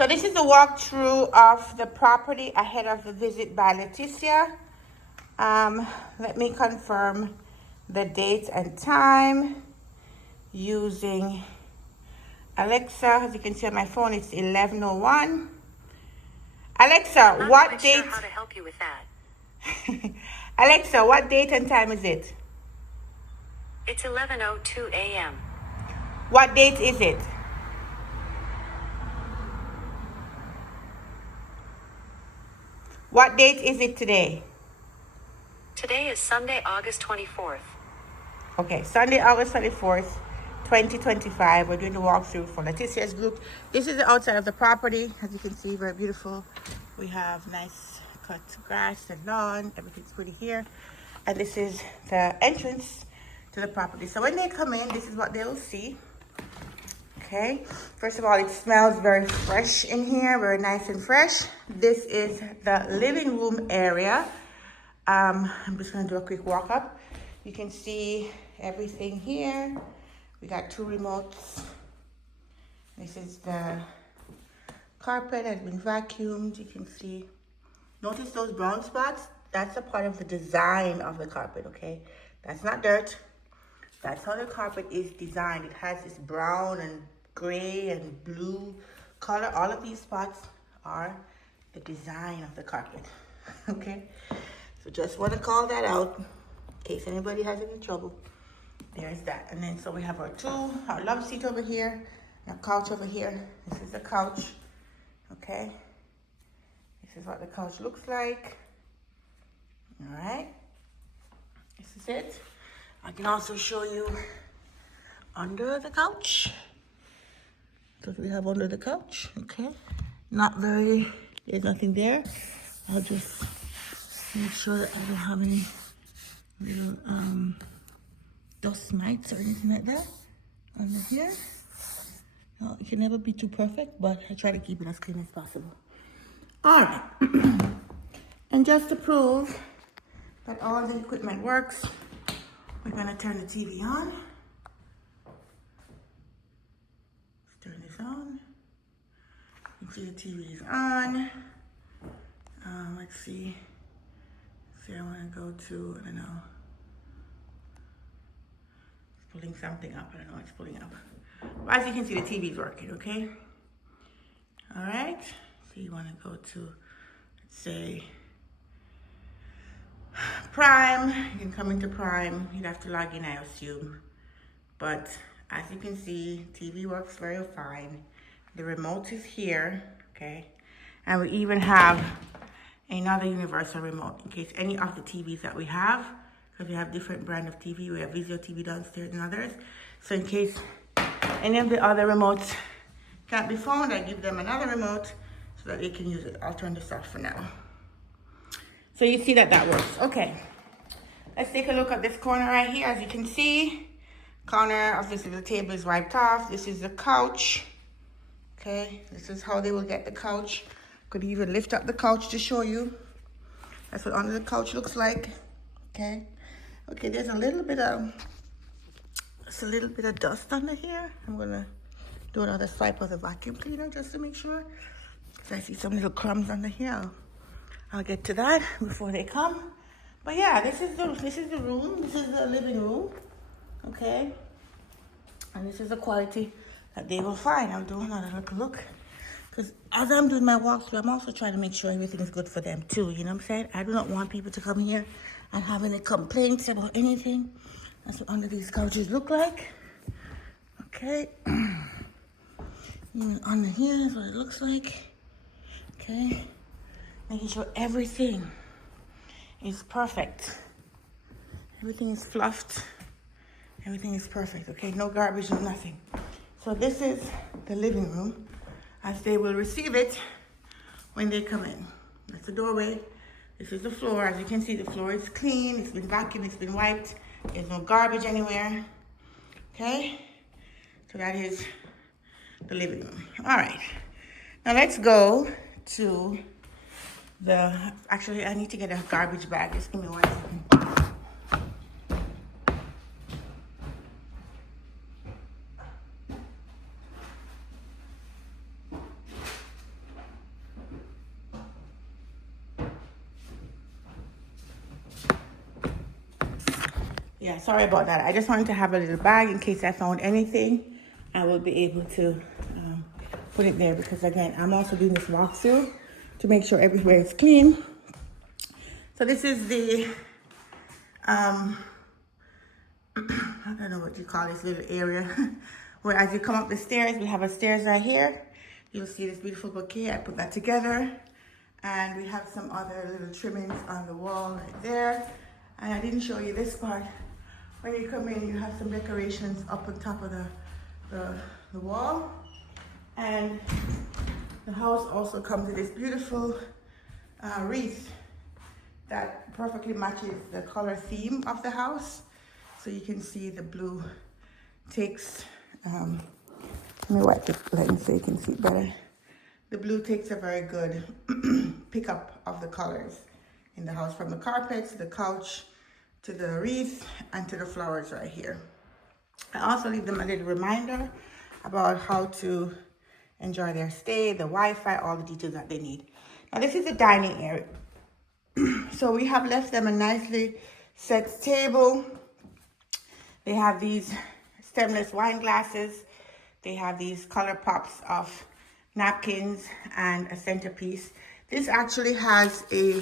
So this is the walkthrough of the property ahead of the visit by Laticia. Let me confirm the date and time using Alexa. As you can see on my phone, it's 11:01. Alexa, what date? Sure how to help you with that. Alexa, what date and time is it? It's 11:02 a.m. What date is it? What date is it today? Today is Sunday, August 24th. Okay, Sunday, August 24th, 2025. We're doing the walkthrough for Laticia's group. This is the outside of the property. As you can see, very beautiful. We have nice cut grass and lawn. Everything's pretty here. And this is the entrance to the property. So when they come in, this is what they will see. Okay, first of all, it smells very fresh in here, very nice and fresh. This is the living room area. I'm just gonna do a quick walk up. You can see everything here. We got two remotes. This is the carpet has been vacuumed. You can see, notice those brown spots? That's a part of the design of the carpet, okay? That's not dirt. That's how the carpet is designed. It has this brown and gray and blue color. All of these spots are the design of the carpet, okay? So just want to call that out in case anybody has any trouble. There's that. And then so we have our love seat over here, and a couch over here. This is the couch, okay? This is what the couch looks like. All right, this is it. I can also show you under the couch. That's what we have under the couch, okay? There's nothing there. I'll just make sure that I don't have any little dust mites or anything like that under here. No, it can never be too perfect, but I try to keep it as clean as possible. All right, and just to prove that all the equipment works, we're gonna turn the TV on. Let's turn this on. You can see the TV is on. Let's see. I wanna go to, I don't know. It's pulling something up, I don't know what it's pulling up. Well, as you can see, the TV is working, okay? All right, so you wanna go to, let's say, Prime. You can come into Prime. You'd have to log in, I assume. But as you can see, TV works very fine. The remote is here, okay? And we even have another universal remote in case any of the TVs that we have, because we have different brand of TV. We have Vizio TV downstairs and others. So in case any of the other remotes can't be found, I give them another remote so that they can use it. I'll turn this off for now. So you see that works. Okay, let's take a look at this corner right here. As you can see, corner of this little table is wiped off. This is the couch. Okay, this is how they will get the couch. Could even lift up the couch to show you. That's what under the couch looks like. Okay, okay. There's a little bit of dust under here. I'm gonna do another swipe of the vacuum cleaner just to make sure. So I see some little crumbs under here. I'll get to that before they come. But yeah, this is the room. This is the living room. Okay. And this is the quality that they will find. I'll do another look. Because as I'm doing my walkthrough, I'm also trying to make sure everything is good for them too. You know what I'm saying? I do not want people to come here and have any complaints about anything. That's what under these couches look like. Okay. Even under here is what it looks like. Okay. Making sure everything is perfect. Everything is fluffed. Everything is perfect, okay? No garbage, no nothing. So this is the living room as they will receive it when they come in. That's the doorway. This is the floor. As you can see, the floor is clean. It's been vacuumed, it's been wiped. There's no garbage anywhere, okay? So that is the living room. All right, now let's go to actually, I need to get a garbage bag. Just give me 1 second. Yeah, sorry about that. I just wanted to have a little bag in case I found anything. I will be able to put it there because, again, I'm also doing this walkthrough to make sure everywhere is clean. So this is the, I don't know what you call this little area, where as you come up the stairs, we have a stairs right here. You'll see this beautiful bouquet. I put that together. And we have some other little trimmings on the wall right there. And I didn't show you this part. When you come in, you have some decorations up on top of the wall. And the house also comes with this beautiful wreath that perfectly matches the color theme of the house. So you can see the blue takes, let me wipe the lens so you can see better. The blue takes a very good pickup of the colors in the house, from the carpets, the couch, to the wreath, and to the flowers right here. I also leave them a little reminder about how to enjoy their stay, the Wi-Fi, all the details that they need. Now this is the dining area. So we have left them a nicely set table. They have these stemless wine glasses. They have these color pops of napkins and a centerpiece. This actually has a,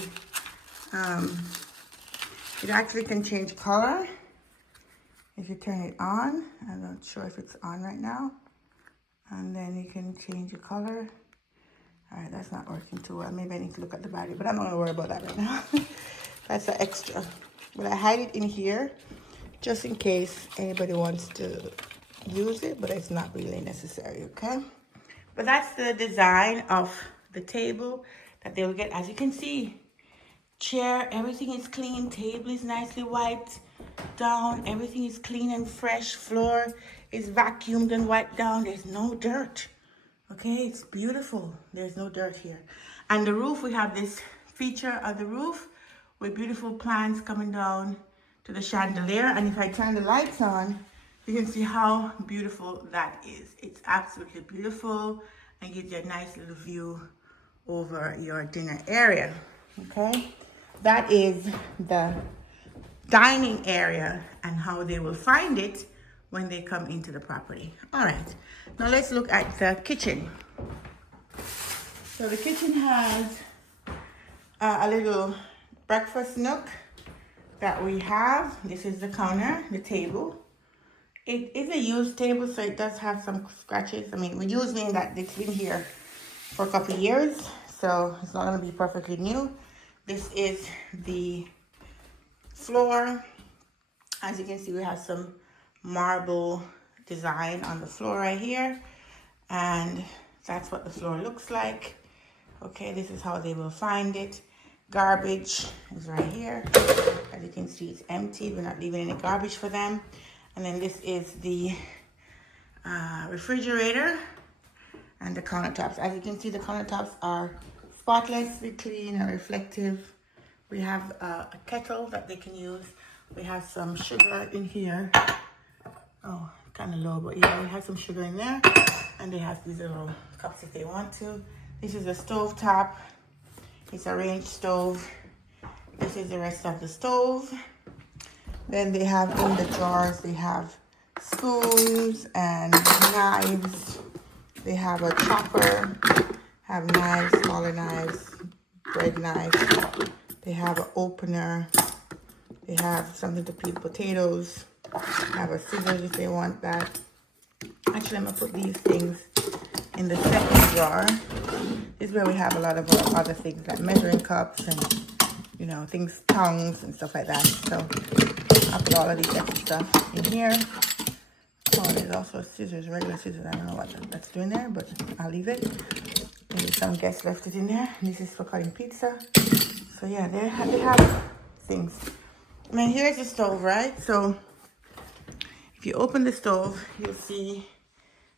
it actually can change color if you turn it on. I'm not sure if it's on right now. And then you can change the color. All right, that's not working too well. Maybe I need to look at the battery, but I'm not gonna worry about that right now. That's an extra. But I hide it in here just in case anybody wants to use it, but it's not really necessary, okay? But that's the design of the table that they will get. As you can see, chair, everything is clean. Table is nicely wiped down. Everything is clean and fresh. Floor is vacuumed and wiped down. There's no dirt. Okay, it's beautiful. There's no dirt here. And the roof, we have this feature of the roof with beautiful plants coming down to the chandelier. And if I turn the lights on, you can see how beautiful that is. It's absolutely beautiful and gives you a nice little view over your dinner area, okay? That is the dining area and how they will find it when they come into the property. All right, now let's look at the kitchen. So the kitchen has a little breakfast nook that we have. This is the counter, the table. It is a used table, so it does have some scratches. I mean, used means that it's been here for a couple of years, so it's not gonna be perfectly new. This is the floor. As you can see, we have some marble design on the floor right here, and that's what the floor looks like. Okay, this is how they will find it. Garbage is right here. As you can see, it's empty. We're not leaving any garbage for them. And then this is the refrigerator and the countertops. As you can see, the countertops are spotlessly clean and reflective. We have a kettle that they can use. We have some sugar in here. Oh, kind of low, but yeah, we have some sugar in there. And they have these little cups if they want to. This is a stove top. It's a range stove. This is the rest of the stove. Then they have in the drawers, they have spoons and knives. They have a chopper, have knives, smaller knives, bread knives. They have an opener. They have something to peel potatoes. They have a scissors if they want that. Actually, I'm gonna put these things in the second drawer. This is where we have a lot of our other things like measuring cups and, you know, things, tongs and stuff like that. So I'll put all of these extra stuff in here. Oh, there's also scissors, regular scissors. I don't know what that's doing there, but I'll leave it. Maybe some guests left it in there. This is for cutting pizza. So yeah, they have things. And then here's the stove, right? So if you open the stove, you'll see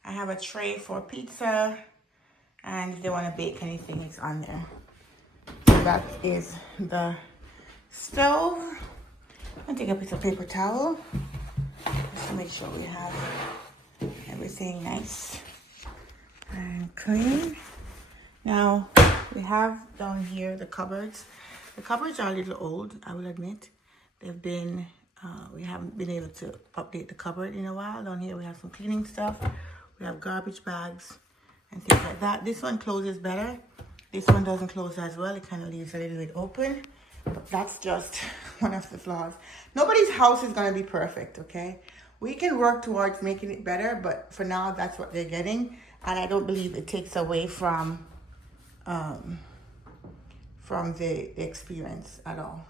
I have a tray for pizza. And if they want to bake anything, it's on there. So that is the stove. I'm gonna take a piece of paper towel just to make sure we have everything nice and clean. Now we have down here the cupboards. The cupboards are a little old, I will admit. They've been We haven't been able to update the cupboard in a while. Down here we have some cleaning stuff. We have garbage bags and things like that. This one closes better. This one doesn't close as well. It kind of leaves a little bit open. But that's just one of the flaws. Nobody's house is going to be perfect, okay? We can work towards making it better, but for now, that's what they're getting. And I don't believe it takes away from the experience at all,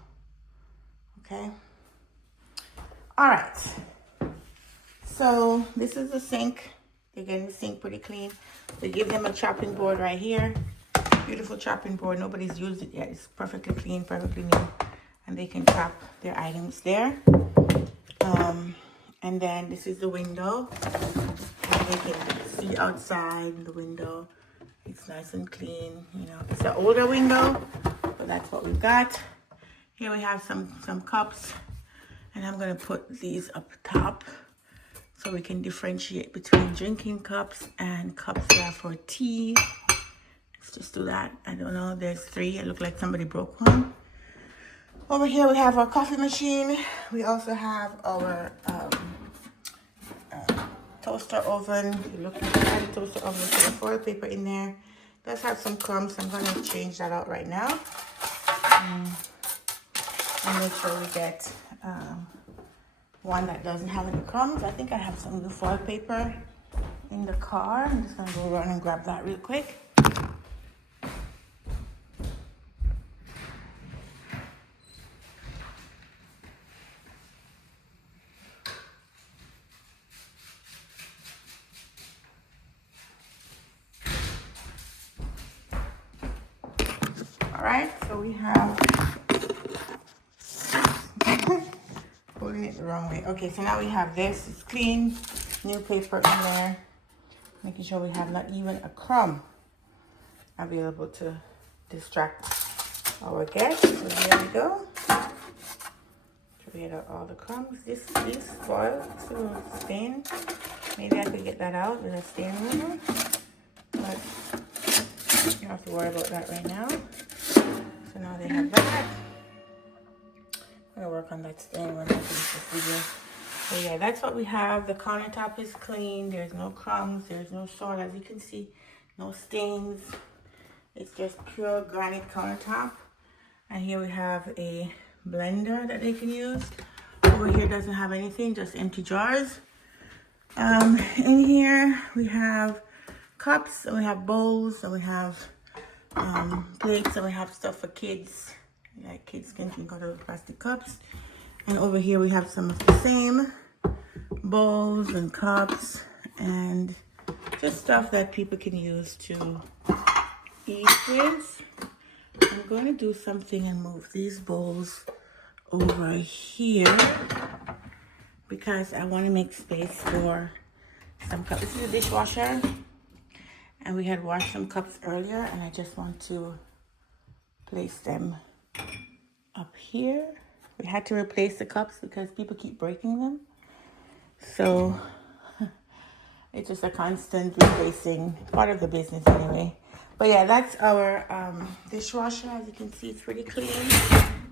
okay? All right. So this is the sink. They're getting the sink pretty clean. We give them a chopping board right here. Beautiful chopping board. Nobody's used it yet. It's perfectly clean, perfectly neat. And they can chop their items there. And then this is the window. And they can see outside the window. It's nice and clean. You know, it's an older window, but that's what we've got. Here we have some cups. And I'm going to put these up top so we can differentiate between drinking cups and cups that are for tea. Let's just do that. I don't know. There's 3. It looked like somebody broke one. Over here we have our coffee machine. We also have our toaster oven. You look at the toaster oven with the foil paper in there. It does have some crumbs. I'm going to change that out right now. And make sure we get one that doesn't have any crumbs. I think I have some new foil paper in the car. I'm just gonna go run and grab that real quick. All right, so we have holding it the wrong way. Okay, so now we have this. It's clean, new paper in there, making sure we have not even a crumb available to distract our guests. So there we go. Get out all the crumbs. This foil, it's a little stain. Maybe I could get that out with a stain remover, but you don't have to worry about that right now. So now they have that. I'm gonna work on that stain when I finish this video. So yeah, that's what we have. The countertop is clean. There's no crumbs. There's no salt. As you can see, no stains. It's just pure granite countertop. And here we have a blender that they can use. Over here doesn't have anything, just empty jars. In here we have cups, and we have bowls, and we have plates, and we have stuff for kids. Like kids can drink out of plastic cups. And over here we have some of the same bowls and cups and just stuff that people can use to eat with. I'm going to do something and move these bowls over here because I want to make space for some cups. This is a dishwasher, and we had washed some cups earlier, and I just want to place them up here. We had to replace the cups because people keep breaking them. So it's just a constant replacing, part of the business anyway. But yeah, that's our dishwasher. As you can see, it's pretty clean.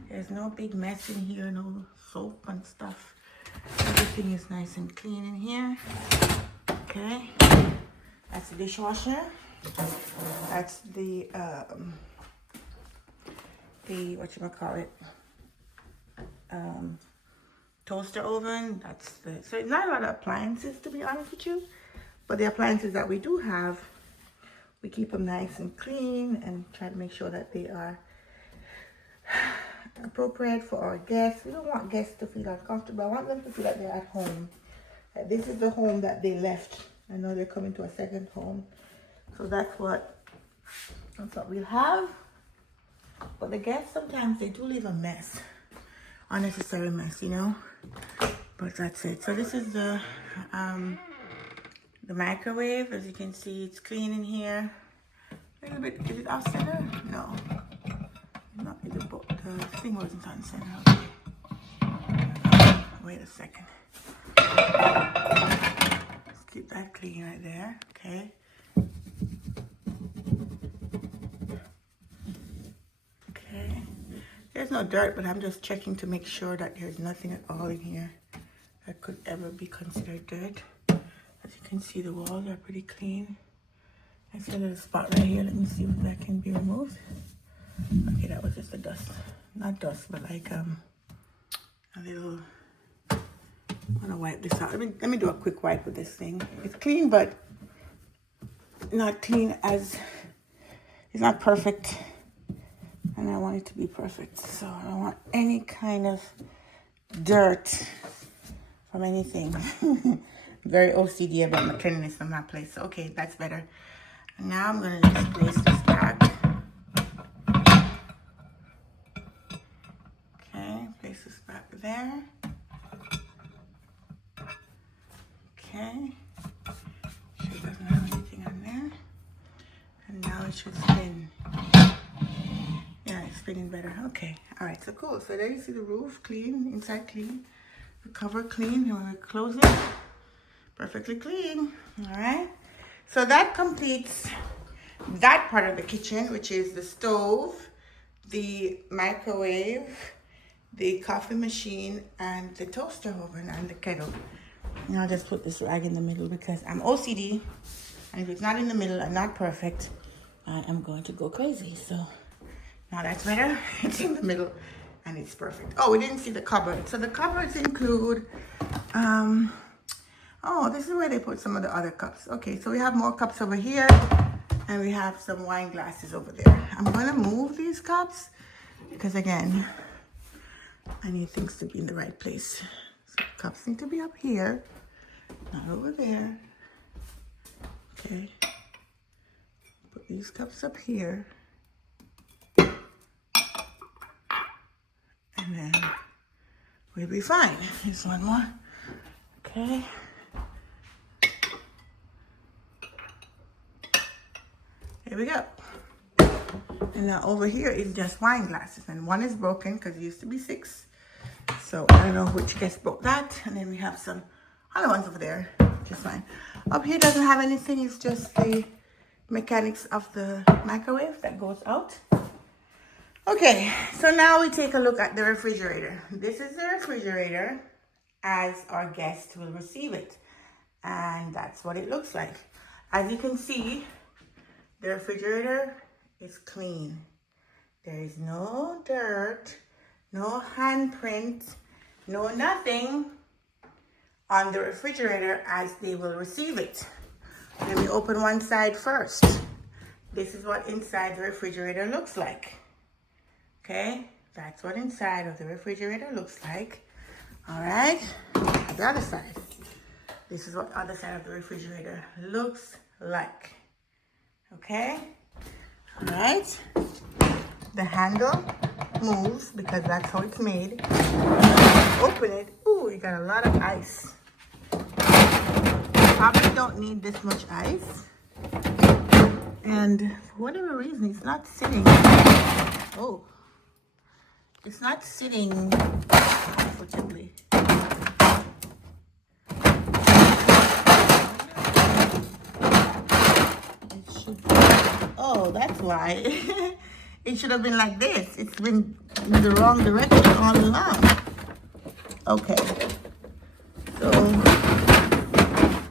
There's no big mess in here, no soap and stuff. Everything is nice and clean in here. Okay, that's the dishwasher. That's the whatchamacallit, toaster oven. That's the, so it's not a lot of appliances, to be honest with you, but the appliances that we do have, we keep them nice and clean and try to make sure that they are appropriate for our guests. We don't want guests to feel uncomfortable. I want them to feel like they're at home. That this is the home that they left. I know they're coming to a second home. So that's what we'll have. But the guests, sometimes they do leave a mess. Unnecessary mess, you know. But that's it. So this is the microwave. As you can see, it's clean in here. A little bit, is it off center? No. Not the thing wasn't on center. Okay. Wait a second. Let's keep that clean right there. Okay. there's no dirt, but I'm just checking to make sure that there's nothing at all in here that could ever be considered dirt. As you can see, the walls are pretty clean. I see a little spot right here. Let me see if that can be removed. Okay, that was just the dust. Not dust, but like a little... I'm gonna wipe this out. Let me do a quick wipe with this thing. It's clean, but not clean as... It's not perfect. And I want it to be perfect. So I don't want any kind of dirt from anything. Very OCD about my cleanliness in my place. So, okay, that's better. And now I'm gonna just place this back. Okay, place this back there. Okay. Sure it doesn't have anything on there. And now it should spin. Yeah, it's spinning better. Okay. All right. So cool. So there you see the roof clean, inside clean, the cover clean. And when we close it, perfectly clean. All right. So that completes that part of the kitchen, which is the stove, the microwave, the coffee machine, and the toaster oven and the kettle. And I'll just put this rag in the middle because I'm OCD. And if it's not in the middle and not perfect, I am going to go crazy. So now that's better. It's in the middle and it's perfect. Oh, we didn't see the cupboard. So the cupboards include, oh, this is where they put some of the other cups. Okay, so we have more cups over here and we have some wine glasses over there. I'm gonna move these cups because again, I need things to be in the right place. So cups need to be up here, not over there. Okay, put these cups up here. And then we'll be fine. Here's one more. Okay. Here we go. And now over here is just wine glasses. And one is broken because it used to be 6. So I don't know which guest broke that. And then we have some other ones over there. Just fine. Up here doesn't have anything. It's just the mechanics of the microwave that goes out. Okay, so now we take a look at the refrigerator. This is the refrigerator as our guest will receive it. And that's what it looks like. As you can see, the refrigerator is clean. There is no dirt, no handprint, no nothing on the refrigerator as they will receive it. Let me open one side first. This is what inside the refrigerator looks like. Okay, that's what inside of the refrigerator looks like. All right, the other side. This is what the other side of the refrigerator looks like. Okay, all right. The handle moves because that's how it's made. Open it. Ooh, you got a lot of ice. Probably don't need this much ice. And for whatever reason, it's not sitting. Oh. It's not sitting comfortably. It should be. Oh, that's why. It should have been like this. It's been in the wrong direction all along. Okay. So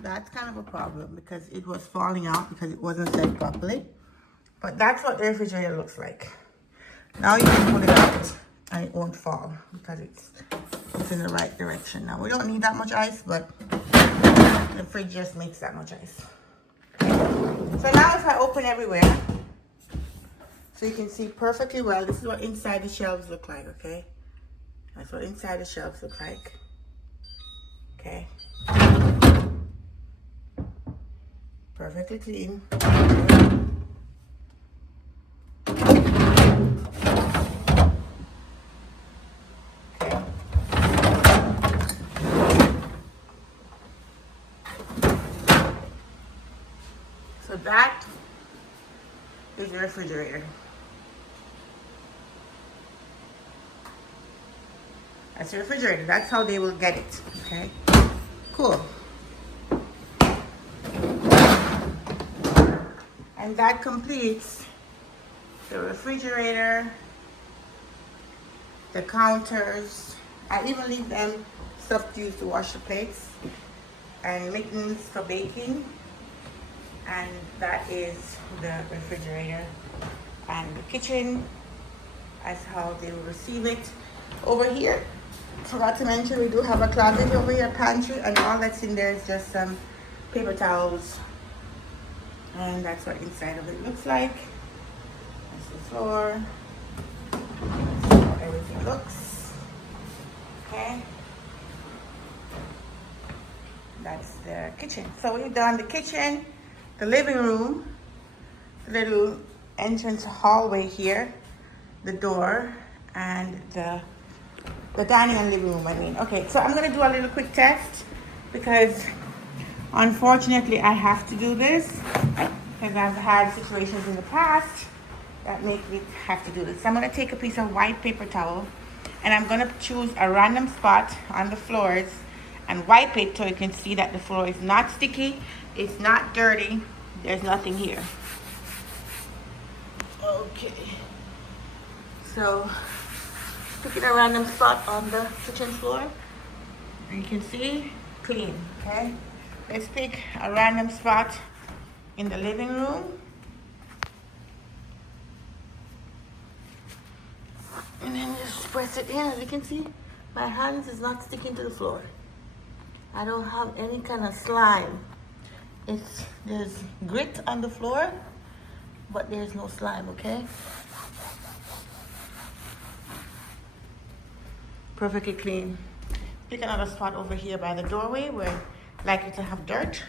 that's kind of a problem because it was falling out because it wasn't set properly. But that's what the refrigerator looks like. Now you can pull it out. And it won't fall because it's in the right direction. Now we don't need that much ice, but the fridge just makes that much ice. So now if I open everywhere, so you can see perfectly well, this is what inside the shelves look like, okay? That's what inside the shelves look like. Okay. Perfectly clean. So that is the refrigerator. That's the refrigerator. That's how they will get it. Okay. Cool. And that completes the refrigerator the counters. I even leave them stuff to use to wash the plates, and mittens for baking. And that is the refrigerator and the kitchen as how they will receive it. Over here, forgot to mention, we do have a closet over here, pantry, and all that's in there is just some paper towels. And that's what inside of it looks like. That's the floor. That's how everything looks. Okay. That's the kitchen. So we've done the kitchen, the living room, the little entrance hallway here, the door, and the dining and living room, I mean. Okay, so I'm gonna do a little quick test because unfortunately I have to do this because I've had situations in the past that make me have to do this. So I'm gonna take a piece of white paper towel and I'm gonna choose a random spot on the floors and wipe it so you can see that the floor is not sticky, it's not dirty, there's nothing here. Okay, so picking a random spot on the kitchen floor, and you can see clean. Okay, let's pick a random spot in the living room, and then just press it in. As you can see, my hands is not sticking to the floor. I don't have any kind of slime. There's grit on the floor, but there's no slime. Okay, perfectly clean. Pick another spot over here by the doorway where likely to have dirt.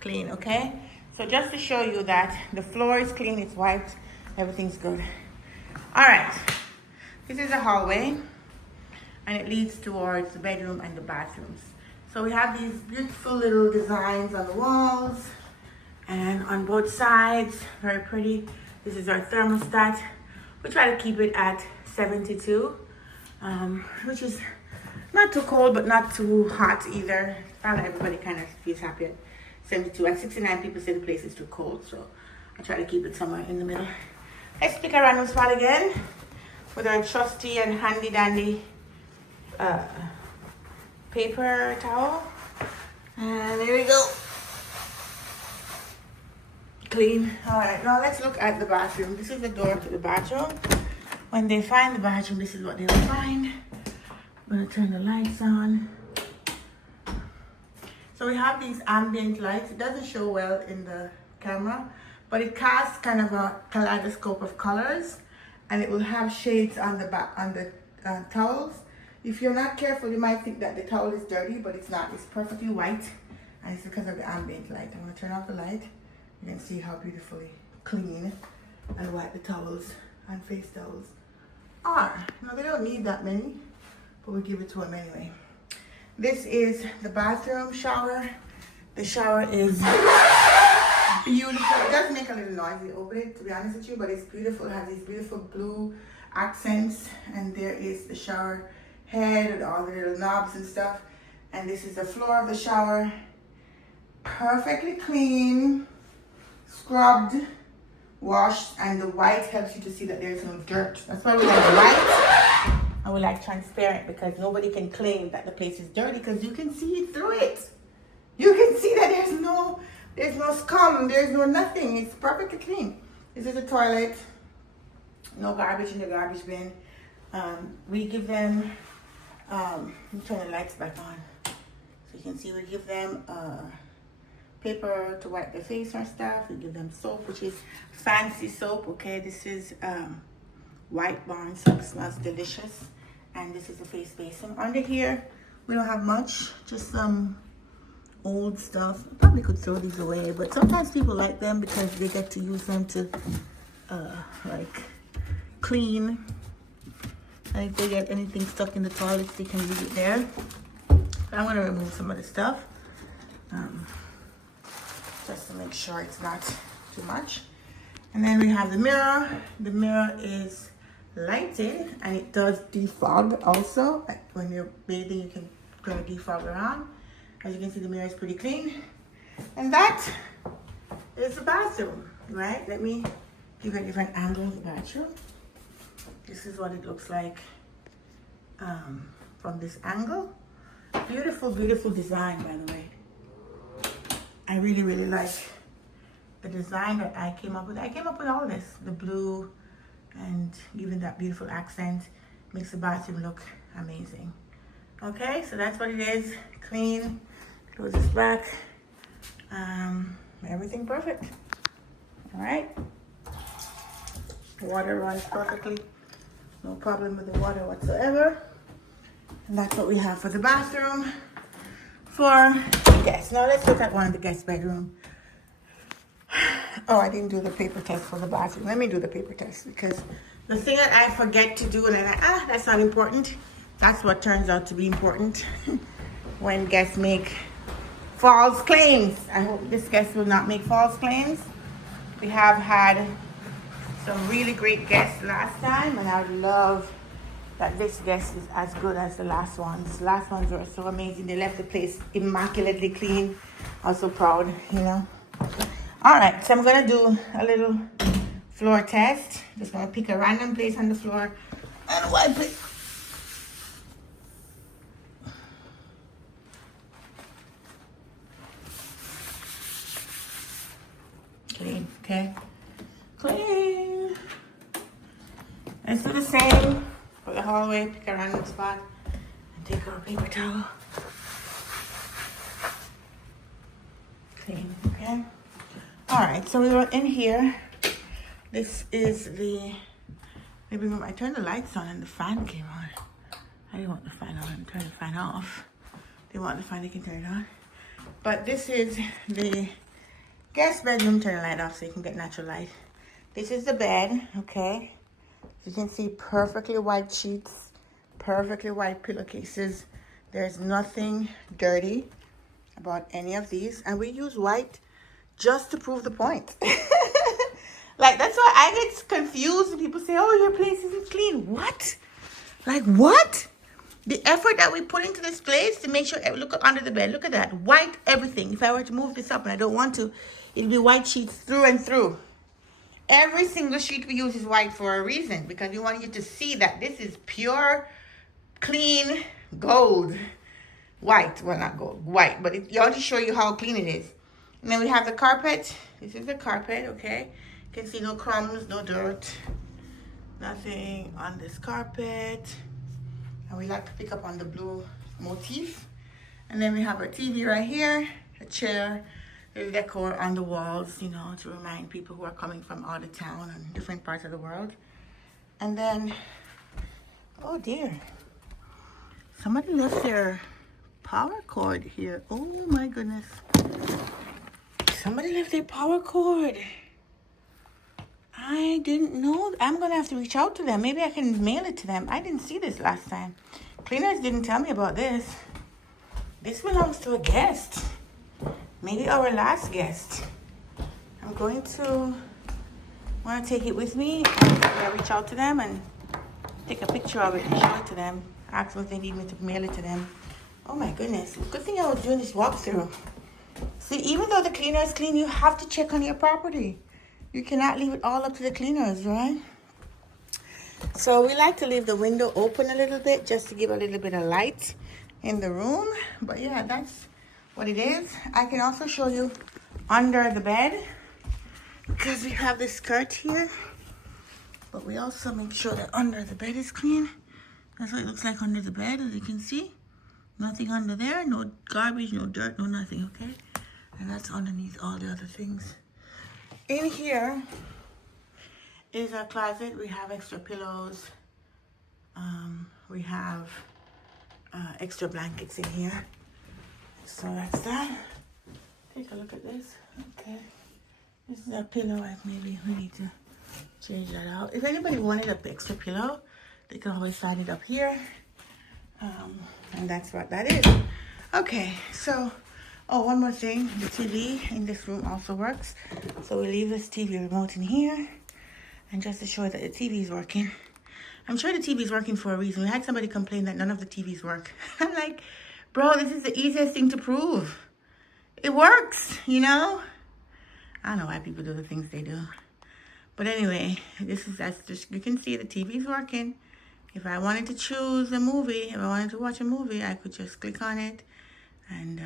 Clean. Okay, so just to show you that the floor is clean, it's wiped, everything's good. All right, this is a hallway and it leads towards the bedroom and the bathrooms. So we have these beautiful little designs on the walls and on both sides, very pretty. This is our thermostat. We try to keep it at 72, which is not too cold, but not too hot either. Not everybody kind of feels happy at 72. At 69, people say the place is too cold, so I try to keep it somewhere in the middle. Let's pick a random spot again with our trusty and handy dandy paper towel. And there we go. Clean. All right, now let's look at the bathroom. This is the door to the bathroom. When they find the bathroom, this is what they'll find. I'm gonna turn the lights on. So we have these ambient lights. It doesn't show well in the camera, but it casts kind of a kaleidoscope of colors, and it will have shades on the back on the towels. If you're not careful, you might think that the towel is dirty, but it's not. It's perfectly white, and it's because of the ambient light. I'm gonna turn off the light. You can see how beautifully clean and white the towels and face towels are. Now they don't need that many, but we'll give it to them anyway. This is the bathroom shower. The shower is beautiful. It does make a little noise when you open it, to be honest with you, but it's beautiful. It has these beautiful blue accents, and there is the shower head with all the little knobs and stuff. And this is the floor of the shower. Perfectly clean, scrubbed, washed, and the white helps you to see that there's no dirt. That's why we like white. And we like transparent, because nobody can claim that the place is dirty because you can see through it. You can see that there's no scum, there's no nothing. It's perfectly clean. This is a toilet. No garbage in the garbage bin. We give them, let me turn the lights back on so you can see. We give them paper to wipe their face or stuff. We give them soap, which is fancy soap. Okay, this is white barn soap. Smells delicious. And this is a face basin. Under here, we don't have much, just some old stuff. Probably could throw these away, but sometimes people like them because they get to use them to like clean. And if they get anything stuck in the toilets, they can leave it there. But I'm gonna remove some of the stuff just to make sure it's not too much. And then we have the mirror. The mirror is lighted and it does defog also. Like when you're bathing, you can turn a defogger on. As you can see, the mirror is pretty clean. And that is the bathroom, right? Let me You got different angles of the bathroom. This is what it looks like from this angle. Beautiful, beautiful design, by the way. I really, really like the design that I came up with. I came up with all this, the blue and even that beautiful accent makes the bathroom look amazing. Okay, so that's what it is. Clean, close this back. Everything perfect. All right. The water runs perfectly. No problem with the water whatsoever. And that's what we have for the bathroom for guests. Now let's look at one of the guest bedroom. Oh, I didn't do the paper test for the bathroom. Let me do the paper test because the thing that I forget to do and that's not important. That's what turns out to be important when guests make false claims. I hope this guest will not make false claims. We have had some really great guests last time, and I would love that this guest is as good as the last ones. The last ones were so amazing. They left the place immaculately clean. I was so proud, you know. All right, so I'm gonna do a little floor test. Just gonna pick a random place on the floor and wipe it. Clean, okay? Clean. Let's do the same for the hallway. Pick a random spot and take our paper towel. Clean, okay? All right, so we were in here. This is the living room. I turned the lights on and the fan came on. I didn't want the fan on. Turn the fan off. They want the fan, they can turn it on. But this is the guest bedroom. Turn the light off so you can get natural light. This is the bed, okay? You can see perfectly white sheets, perfectly white pillowcases. There's nothing dirty about any of these. And we use white just to prove the point. Like, that's why I get confused when people say, oh, your place isn't clean. What? Like, what? The effort that we put into this place to make sure, look under the bed, look at that, white everything. If I were to move this up and I don't want to, it'd be white sheets through and through. Every single sheet we use is white for a reason, because we want you to see that this is pure, clean gold. White, well, not gold, white, but you want to show you how clean it is. And then we have the carpet. This is the carpet, okay? You can see no crumbs, no dirt, nothing on this carpet. And we like to pick up on the blue motif. And then we have our TV right here, a chair, the decor on the walls, you know, to remind people who are coming from out of town and different parts of the world. And then, oh dear, somebody left their power cord here. Oh my goodness. Somebody left their power cord. I didn't know. I'm going to have to reach out to them. Maybe I can mail it to them. I didn't see this last time. Cleaners didn't tell me about this. This belongs to a guest. Maybe our last guest. I'm going to want to take it with me and reach out to them and take a picture of it and show it to them. Ask them if they need me to mail it to them. Oh my goodness. Good thing I was doing this walkthrough. See, even though the cleaner is clean, you have to check on your property. You cannot leave it all up to the cleaners, right? So we like to leave the window open a little bit just to give a little bit of light in the room. But yeah, that's what it is. I can also show you under the bed because we have this skirt here. But we also make sure that under the bed is clean. That's what it looks like under the bed, as you can see. Nothing under there, no garbage, no dirt, no nothing, okay? And that's underneath all the other things. In here is our closet. We have extra pillows. We have extra blankets in here. So that's that. Take a look at this. Okay. This is a pillow. Maybe we need to change that out. If anybody wanted an extra pillow, they can always slide it up here. And that's what that is. Okay, so, oh, one more thing. The TV in this room also works. So we leave this TV remote in here. And just to show that the TV is working. I'm sure the TV is working for a reason. We had somebody complain that none of the TVs work. I'm like, bro, this is the easiest thing to prove. It works, you know? I don't know why people do the things they do. But anyway, that's just, you can see the TV's working. If I wanted to choose a movie, if I wanted to watch a movie, I could just click on it and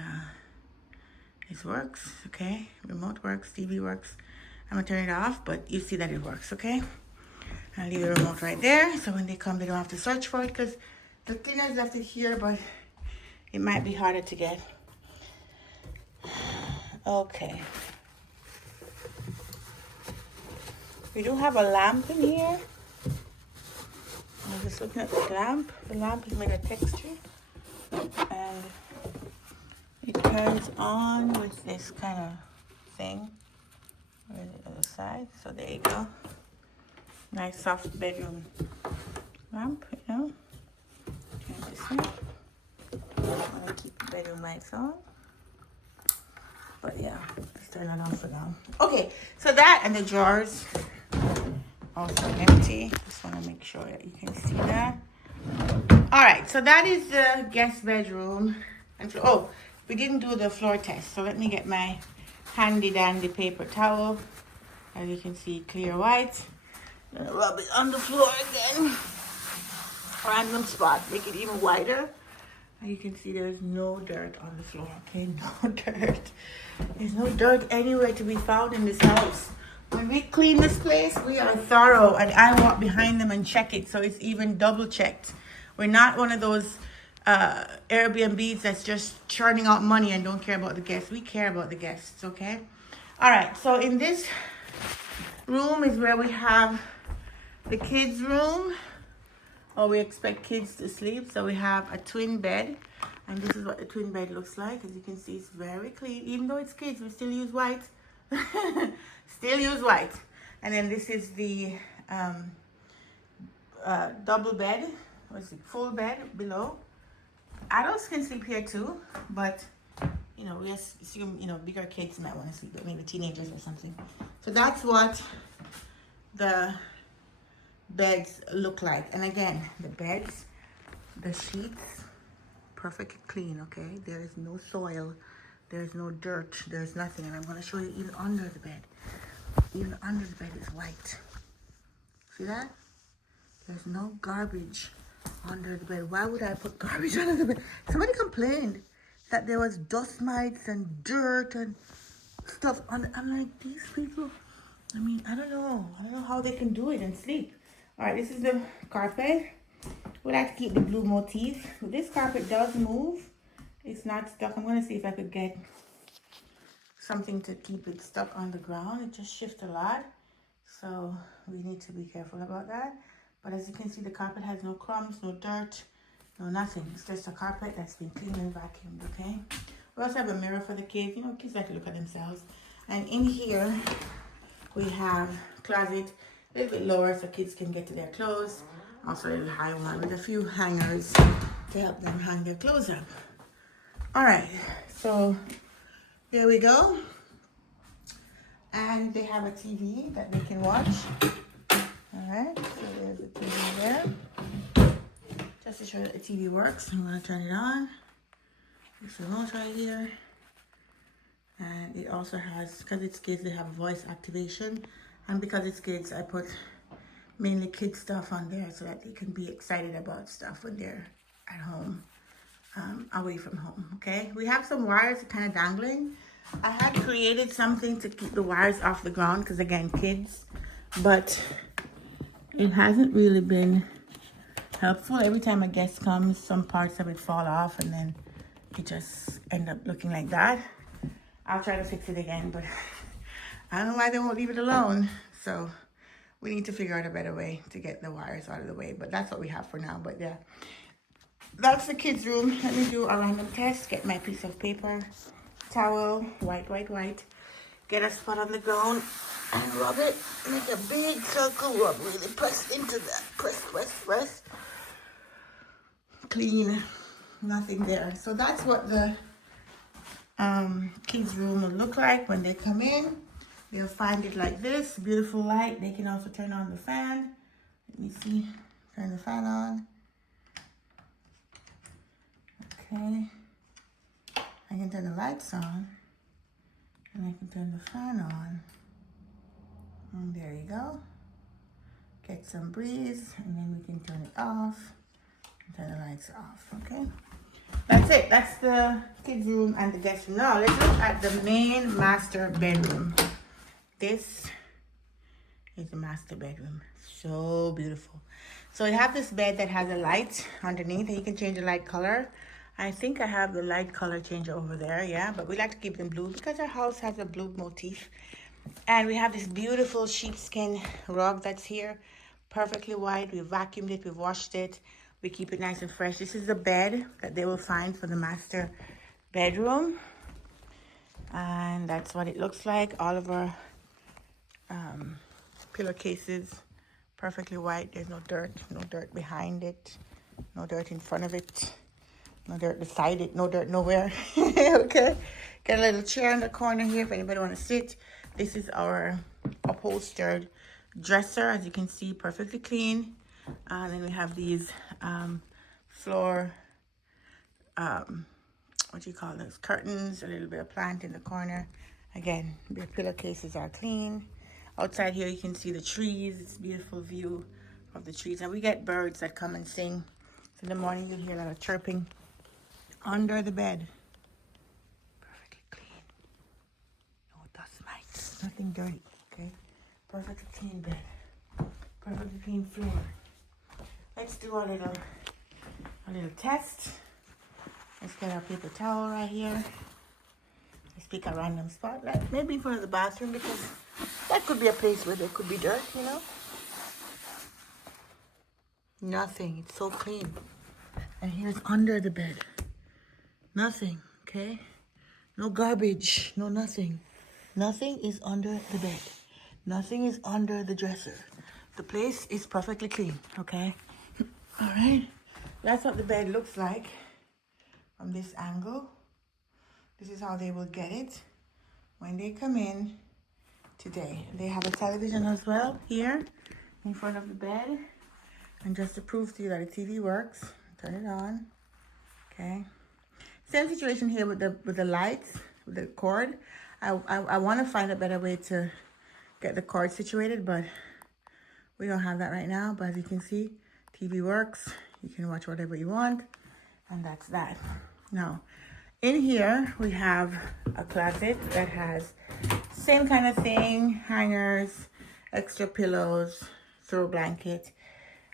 it works, okay? Remote works, TV works. I'm gonna turn it off, but you see that it works, okay? I'll leave the remote right there, so when they come, they don't have to search for it, because the cleaners left it here, but it might be harder to get. Okay. We do have a lamp in here. I'm just looking at the lamp. The lamp is made of texture. And it turns on with this kind of thing on the other side. So there you go. Nice soft bedroom lamp, you know. Turn this way. I'm gonna keep the bedroom lights on. But yeah, let's turn that on for now. Okay, so that and the drawers also empty. Just want to make sure that you can see that. All right, so that is the guest bedroom. And oh, we didn't do the floor test, so let me get my handy dandy paper towel. As you can see, clear white. Gonna rub it on the floor again. Random spot, make it even wider. And you can see there's no dirt on the floor, okay? No dirt. There's no dirt anywhere to be found in this house. When we clean this place, we are thorough, and I walk behind them and check it, so it's even double checked. We're not one of those Airbnbs that's just churning out money and don't care about the guests. We care about the guests, okay? All right, so in this room is where we have the kids' room. Or we expect kids to sleep. So we have a twin bed. And this is what the twin bed looks like. As you can see, it's very clean. Even though it's kids, we still use white. Still use white. And then this is the double bed. What's it? Full bed below. Adults can sleep here too. But, you know, we assume, you know, bigger kids might want to sleep. But maybe teenagers or something. So that's what the beds look like. And again, the beds, the sheets, perfectly clean, okay? There is no soil, there's no dirt, there's nothing. And I'm going to show you even under the bed. Even under the bed is white. See that? There's no garbage under the bed. Why would I put garbage under the bed? Somebody complained that there was dust mites and dirt and stuff on it. I'm like, these people, I mean, I don't know how they can do it and sleep. All right, this is the carpet. We like to keep the blue motif. This carpet does move. It's not stuck. I'm going to see if I could get something to keep it stuck on the ground. It just shifts a lot. So we need to be careful about that. But as you can see, the carpet has no crumbs, no dirt, no nothing. It's just a carpet that's been cleaned and vacuumed, okay? We also have a mirror for the kids. You know, kids like to look at themselves. And in here, we have closet. A little bit lower so kids can get to their clothes. Also a little high one with a few hangers to help them hang their clothes up. All right, so there we go. And they have a TV that they can watch. All right, so there's a TV there. Just to show you that the TV works, I'm gonna turn it on. This remote right here. And it also has, because it's kids, they have voice activation. And because it's kids, I put mainly kids stuff on there so that they can be excited about stuff when they're at home, away from home, okay? We have some wires kind of dangling. I had created something to keep the wires off the ground because, again, kids. But it hasn't really been helpful. Every time a guest comes, some parts of it fall off and then it just end up looking like that. I'll try to fix it again, but I don't know why they won't leave it alone. So we need to figure out a better way to get the wires out of the way. But that's what we have for now. But yeah, that's the kids' room. Let me do a random test. Get my piece of paper, towel, white. Get a spot on the ground and rub it. Make a big circle rub. Really press into that. Press. Clean. Nothing there. So that's what the kids' room will look like when they come in. They'll find it like this, beautiful light. They can also turn on the fan. Let me see, turn the fan on. Okay, I can turn the lights on and I can turn the fan on. And there you go. get some breeze, and then we can turn it off, turn the lights off, okay? That's it. That's the kids' room and the guest room. Now, let's look at the main master bedroom. This is the master bedroom. So beautiful. So you have this bed that has a light underneath, and you can change the light color. I think I have the light color changer over there, yeah, but we like to keep them blue because our house has a blue motif. And we have this beautiful sheepskin rug that's here, perfectly white. We vacuumed it, we washed it, we keep it nice and fresh. This is the bed that they will find for the master bedroom, and that's what it looks like. All of our pillowcases, perfectly white. There's no dirt behind it, no dirt in front of it, no dirt beside it, no dirt nowhere. Okay, got a little chair in the corner here if anybody want to sit. This is our upholstered dresser, as you can see, perfectly clean. And then we have these floor, what do you call those, curtains, a little bit of plant in the corner. Again, the pillowcases are clean. Outside here you can see the trees. It's a beautiful view of the trees, and we get birds that come and sing. So in the morning you'll hear a lot of chirping under the bed. Perfectly clean, no dust mites, nothing dirty. Okay, perfectly clean bed, perfectly clean floor. Let's do a little test. Let's get our paper towel right here. Let's pick a random spot, like maybe for the bathroom, because that could be a place where there could be dirt, you know. Nothing, it's so clean. And here's under the bed. Nothing, okay? No garbage, no nothing. Nothing is under the bed. Nothing is under the dresser. The place is perfectly clean, okay? All right, that's what the bed looks like from this angle. This is how they will get it when they come in today. They have a television as well here in front of the bed. And just to prove to you that the TV works, turn it on, okay? Same situation here with the lights, with the cord. I want to find a better way to get the cord situated, but we don't have that right now. But as you can see, TV works. You can watch whatever you want, and that's that. Now, in here we have a closet that has same kind of thing: hangers, extra pillows, throw blanket,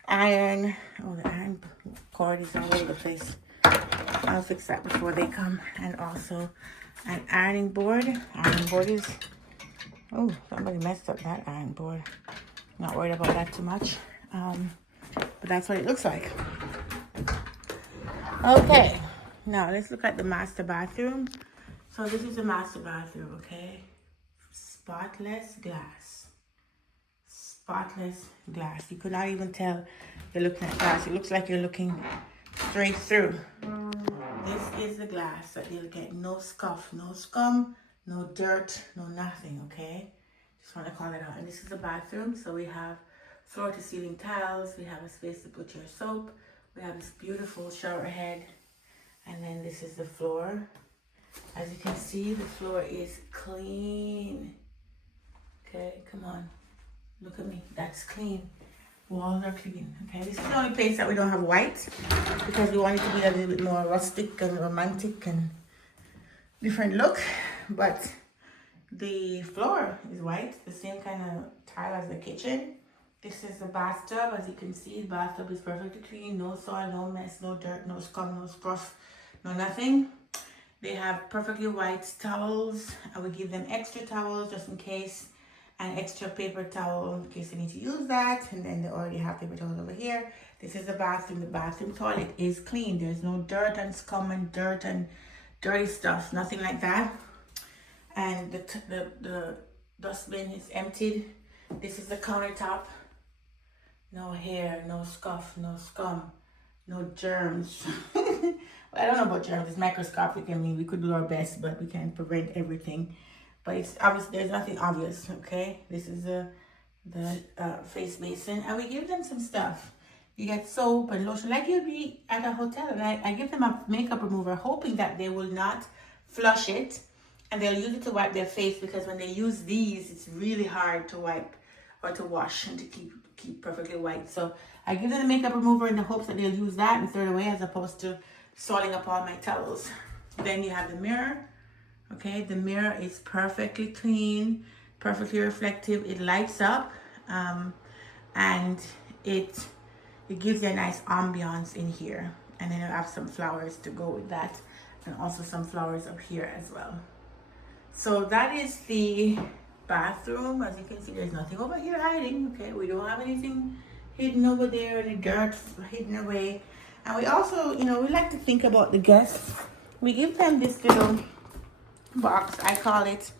iron. Oh, the iron cord is all over the place. I'll fix that before they come. And also an ironing board. Ironing board is, oh, somebody messed up that iron board. Not worried about that too much. But that's what it looks like. Okay, now let's look at the master bathroom. So this is the master bathroom, okay? Spotless glass. Spotless glass. You could not even tell you're looking at glass. It looks like you're looking straight through. This is the glass that you'll get. No scuff, no scum, no dirt, no nothing, okay? Just want to call it out. And this is the bathroom. So we have floor to ceiling tiles. We have a space to put your soap. We have this beautiful shower head. And then this is the floor. As you can see, the floor is clean. Okay, come on. Look at me. That's clean. Walls are clean. Okay, this is the only place that we don't have white because we want it to be a little bit more rustic and romantic and different look. But the floor is white, the same kind of tile as the kitchen. This is the bathtub. As you can see, the bathtub is perfectly clean. No soil, no mess, no dirt, no scum, no scruff, no nothing. They have perfectly white towels. I would give them extra towels just in case, and extra paper towel in case they need to use that. And then they already have paper towels over here. This is the bathroom. The bathroom toilet is clean. There's no dirt and scum and dirt and dirty stuff, nothing like that. And the dustbin is emptied. This is the countertop. No hair, no scuff, no scum, no germs. Well, I don't know about germs. It's microscopic. I mean, we could do our best, but we can't prevent everything. But it's obvious. There's nothing obvious. Okay. This is the face basin, and we give them some stuff. You get soap and lotion, like you'd be at a hotel. And I give them a makeup remover, hoping that they will not flush it, and they'll use it to wipe their face, because when they use these, it's really hard to wipe or to wash and to keep perfectly white. So I give them the makeup remover in the hopes that they'll use that and throw it away as opposed to soiling up all my towels. Then you have the mirror. Okay, the mirror is perfectly clean, perfectly reflective. It lights up, and it gives you a nice ambiance in here. And then I have some flowers to go with that, and also some flowers up here as well. So that is the bathroom. As you can see, there's nothing over here hiding. Okay, we don't have anything hidden over there, any dirt hidden away. And we also, we like to think about the guests. We give them this little box. I call it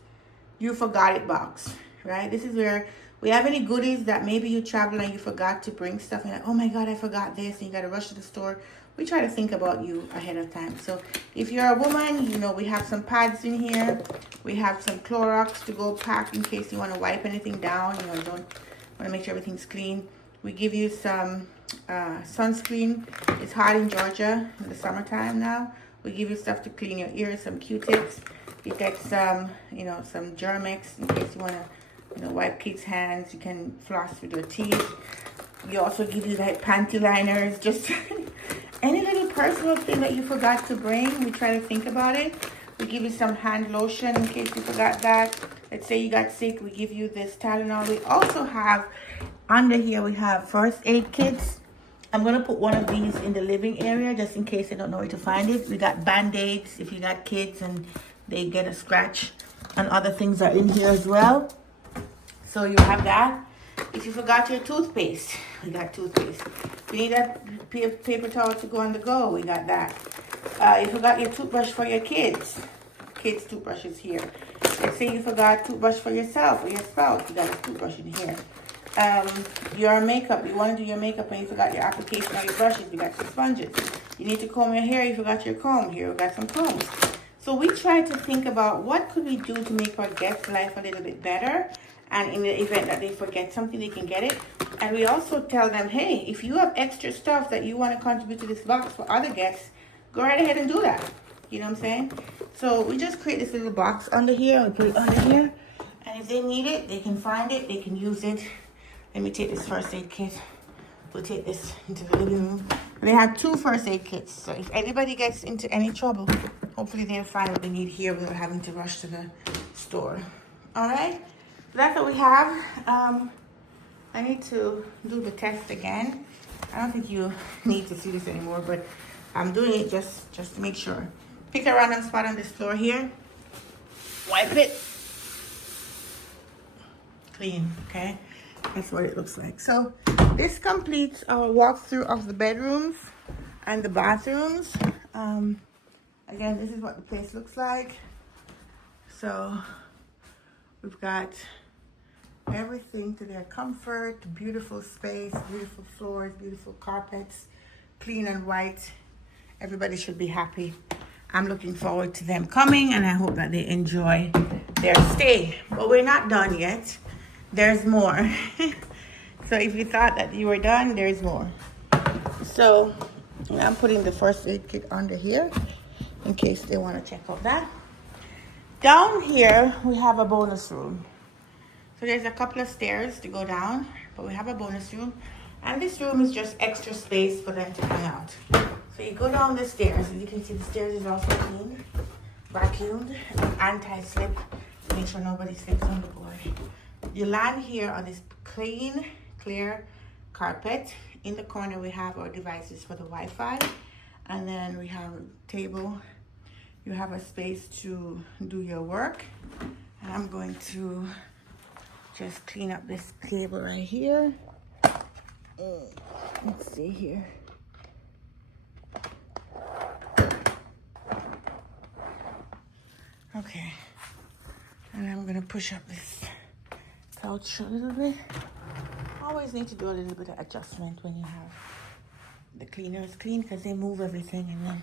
"You Forgot It" box, right? This is where we have any goodies that maybe you travel and you forgot to bring stuff, and like, oh my God, I forgot this, and you got to rush to the store. We try to think about you ahead of time. So if you're a woman, we have some pads in here. We have some Clorox to go pack in case you want to wipe anything down. You don't want to make sure everything's clean. We give you some sunscreen. It's hot in Georgia in the summertime now. We give you stuff to clean your ears, some Q-tips. You get some, some Germex in case you want to, wipe kids' hands. You can floss with your teeth. We also give you like panty liners, just any little personal thing that you forgot to bring. We try to think about it. We give you some hand lotion in case you forgot that. Let's say you got sick, we give you this Tylenol. We also have, under here, we have first aid kits. I'm going to put one of these in the living area just in case I don't know where to find it. We got Band-Aids if you got kids and they get a scratch, and other things are in here as well. So you have that. If you forgot your toothpaste, we got toothpaste. If you need a paper towel to go on the go, we got that. You forgot your toothbrush for your kids toothbrushes here. Let's say you forgot toothbrush for yourself or your spouse, you got a toothbrush in here. Your makeup, you want to do your makeup and you forgot your application or your brushes, we got some sponges. You need to comb your hair, you forgot your comb, here we got some combs. So we try to think about what could we do to make our guest life a little bit better, and in the event that they forget something, they can get it. And we also tell them, hey, if you have extra stuff that you want to contribute to this box for other guests, go right ahead and do that. You know what I'm saying? So we just create this little box under here, we put it under here, and if they need it, they can find it, they can use it. Let me take this first aid kit. We'll take this into the living room. They have 2 first aid kits, so if anybody gets into any trouble, hopefully they'll find what they need here without having to rush to the store. All right, so that's what we have. I need to do the test again. I don't think you need to see this anymore, but I'm doing it just to make sure. Pick a random spot on this floor here. Wipe it. Clean, okay? That's what it looks like. So this completes our walkthrough of the bedrooms and the bathrooms. Again, this is what the place looks like. So we've got everything to their comfort, beautiful space, beautiful floors, beautiful carpets, clean and white. Everybody should be happy. I'm looking forward to them coming, and I hope that they enjoy their stay. But we're not done yet. There's more. So if you thought that you were done, there's more. So I'm putting the first aid kit under here in case they want to check out that. Down here, we have a bonus room. So there's a couple of stairs to go down, but we have a bonus room. And this room is just extra space for them to hang out. So you go down the stairs, and you can see the stairs is also cleaned, vacuumed, anti-slip. Make sure nobody slips on the board. You land here on this clean, clear carpet. In the corner, we have our devices for the Wi-Fi. And then we have a table. You have a space to do your work. And I'm going to just clean up this table right here. Let's see here. Okay. And I'm going to push up this couch a little bit. Always need to do a little bit of adjustment when you have the cleaners clean, because they move everything and then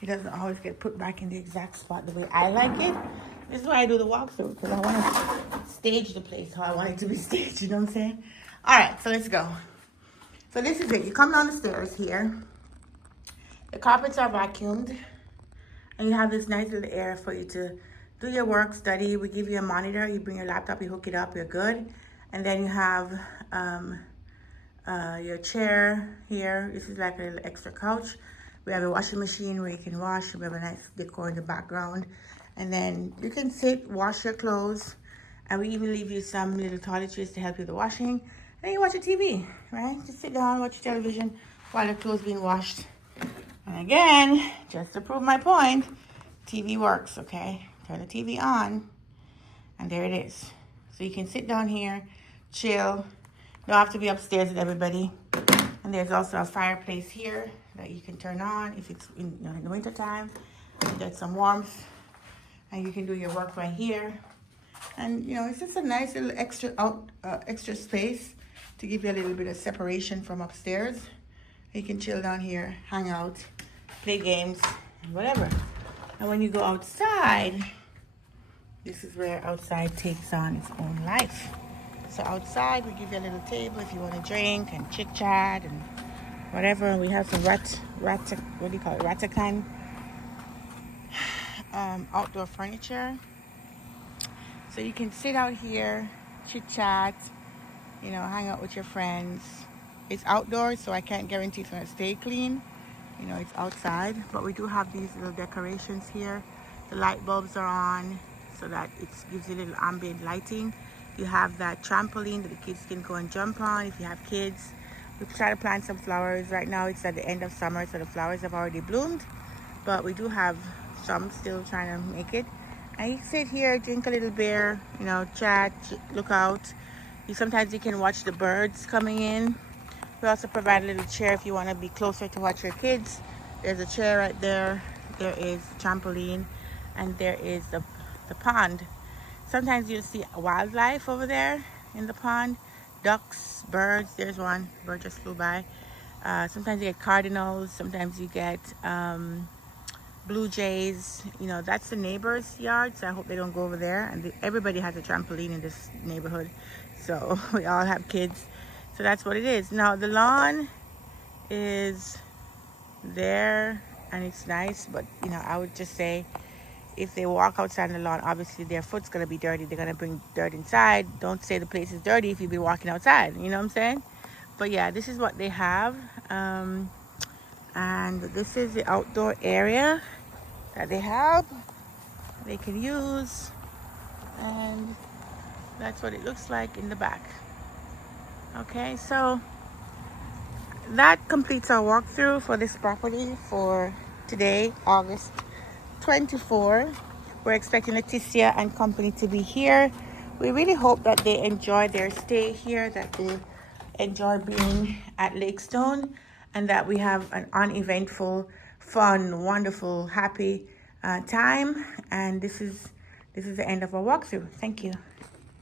it doesn't always get put back in the exact spot the way I like it. This is why I do the walkthrough, because I want to stage the place how I want it to be staged, you know what I'm saying? All right, so let's go. So this is it. You come down the stairs here. The carpets are vacuumed, and you have this nice little area for you to do your work, study. We give you a monitor. You bring your laptop, you hook it up, you're good. And then you have your chair here. This is like a little extra couch. We have a washing machine where you can wash. We have a nice decor in the background. And then you can sit, wash your clothes. And we even leave you some little toiletries to help you with the washing. And then you watch your TV, right? Just sit down, watch your television while the clothes being washed. And again, just to prove my point, TV works, okay? Turn the TV on, and there it is. So you can sit down here, chill. Don't have to be upstairs with everybody. And there's also a fireplace here that you can turn on if it's in the winter time. You get some warmth, and you can do your work right here. And it's just a nice little extra space to give you a little bit of separation from upstairs. You can chill down here, hang out, play games, whatever. And when you go outside, this is where outside takes on its own life. So outside, we give you a little table if you want to drink and chit chat and whatever. We have some Ratacan outdoor furniture. So you can sit out here, chit chat, hang out with your friends. It's outdoors, so I can't guarantee it's going to stay clean. It's outside, but we do have these little decorations here. The light bulbs are on so that it gives you a little ambient lighting. You have that trampoline that the kids can go and jump on if you have kids. We try to plant some flowers. Right now it's at the end of summer, so the flowers have already bloomed, but we do have some still trying to make it. And you sit here, drink a little beer, chat, look out. Sometimes you can watch the birds coming in. We also provide a little chair if you want to be closer to watch your kids. There's a chair right there. There is the trampoline, and there is the pond. Sometimes you'll see wildlife over there in the pond. Ducks, birds. There's one. Bird just flew by. Sometimes you get cardinals. Sometimes you get blue jays. That's the neighbor's yard, so I hope they don't go over there. And everybody has a trampoline in this neighborhood, so we all have kids. So that's what it is. Now the lawn is there and it's nice, but I would just say if they walk outside on the lawn, obviously their foot's gonna be dirty. They're gonna bring dirt inside. Don't say the place is dirty if you've been walking outside. You know what I'm saying? But yeah, this is what they have. And this is the outdoor area that they have. They can use, and that's what it looks like in the back. Okay, so that completes our walkthrough for this property for today, August 24. We're expecting Laticia and company to be here. We really hope that they enjoy their stay here, that they enjoy being at Lakestone, and that we have an uneventful, fun, wonderful, happy time. And this is the end of our walkthrough. Thank you.